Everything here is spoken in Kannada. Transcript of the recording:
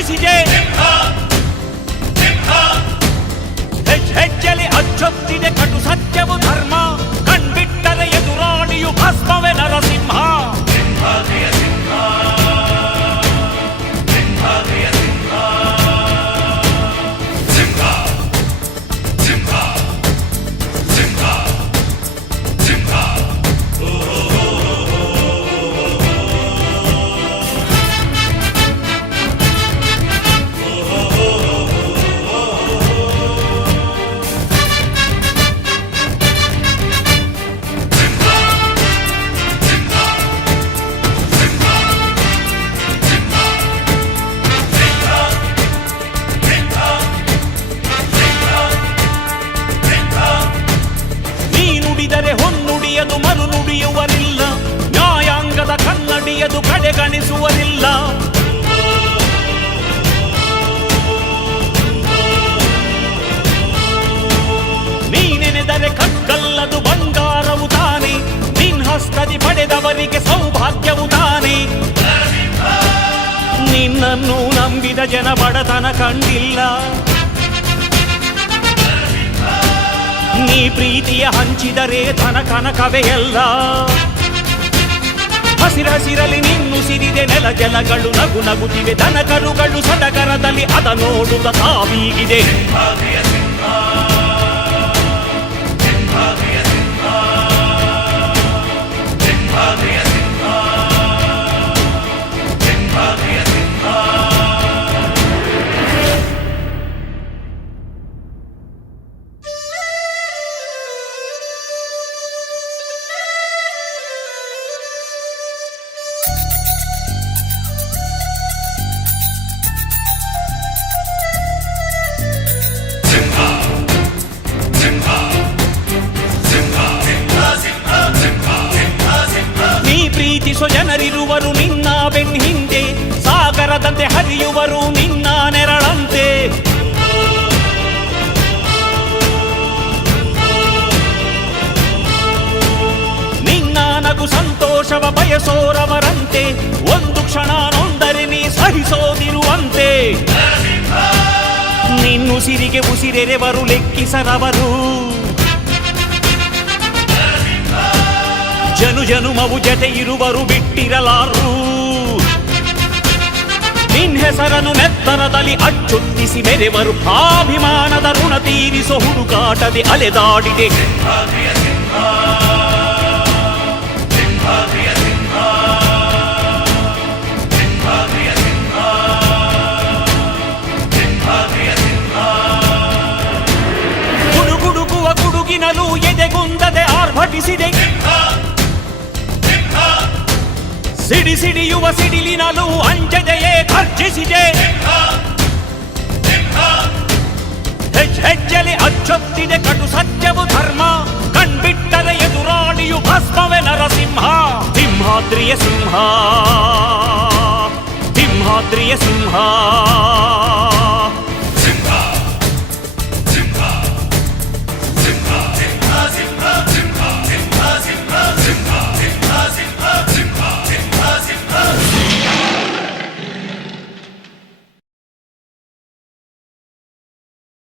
ಘರ್ಜಿಸಿದೆ. ಹೆಜ್ಜೆಲಿ ಅಚ್ಚೊತ್ತಿದೆ ಕಟು ಸತ್ಯವು ಧರ್ಮ, ಕಣ್ಬಿಟ್ಟರೆ ಎದುರಾಳಿಯು ಭಸ್ಮವೇ ನರಸಿಂಹ. ಹೊನ್ನುಡಿಯದು ಮರು ನುಡಿಯುವರಿಲ್ಲ, ನ್ಯಾಯಾಂಗದ ಕನ್ನಡಿಯದು ಕಡೆಗಣಿಸುವರಿಲ್ಲ. ನೀನೆನೆದರೆ ಕಗ್ಗಲ್ಲದು ಬಂಗಾರವು ತಾನೆ, ನಿನ್ ಹಸ್ತದಿ ಪಡೆದವರಿಗೆ ಸೌಭಾಗ್ಯವು ತಾನೆ. ನಿನ್ನನ್ನು ನಂಬಿದ ಜನ ಬಡತನ ಕಂಡಿಲ್ಲ, ನೀ ಪ್ರೀತಿಯ ಹಂಚಿದರೆ ಧನ ಕನಕವೇ ಎಲ್ಲ. ಹಸಿರಸಿರಲಿ ನಿನ್ನುಸಿರಿದೆ ನೆಲ ಜಲಗಳು ನಗು ನಗುತ್ತಿವೆ, ದನ ಕರುಗಳು ಸಡಗರದಲ್ಲಿ ಅದ ನೋಡುತ್ತ ತಾವೀಗಿದೆ. ಪ್ರೀತಿಸೋ ಜನರಿರುವರು ನಿನ್ನ ಬೆನ್ ಹಿಂದೆ, ಸಾಗರದಂತೆ ಹರಿಯುವರು ನಿನ್ನ ನೆರಳಂತೆ. ನಿನ್ನ ನಗು ಸಂತೋಷವ ಬಯಸೋರವರಂತೆ, ಒಂದು ಕ್ಷಣ ನೊಂದರೆ ನೀ ಸಹಿಸೋದಿರುವಂತೆ. ನಿನ್ನುಸಿರಿಗೆ ಉಸಿರೆರೆವರು ಲೆಕ್ಕಿಸರವರು, ಜನು ಜನುಮವು ಜತೆ ಇರುವರು ಬಿಟ್ಟಿರಲಾರು. ನಿನ್ ಹೆಸರನ್ನು ನೆತ್ತರದಲ್ಲಿ ಅಚ್ಚೊತ್ತಿಸಿ ಮೆರೆವರು, ಅಭಿಮಾನದ ಋಣ ತೀರಿಸೋ ಹುಡುಕಾಟದೆ ಅಲೆದಾಡಿದೆ. ಗುಡುಗುಡುಗುವ ಗುಡುಗಿನಲು ಎದೆಗುಂದದೆ ಆರ್ಭಟಿಸಿದೆ, ಸಿಡಿ ಸಿಡಿಯುವ ಸಿಡಿಲಿನಲು ಅಂಜದೆಯೇ ಘರ್ಜಿಸಿದೆ. ಹೆಜ್ಜೆಲಿ ಅಚ್ಚೊತ್ತಿದೆ ಕಟು ಸತ್ಯವು ಧರ್ಮ, ಕಣ್ಬಿಟ್ಟರೆ ಎದುರಾಳಿಯು ಭಸ್ಮವೇ ನರಸಿಂಹ. ಸಿಂಹಾದ್ರಿಯ ಸಿಂಹ, ಸಿಂಹಾದ್ರಿಯ ಸಿಂಹ.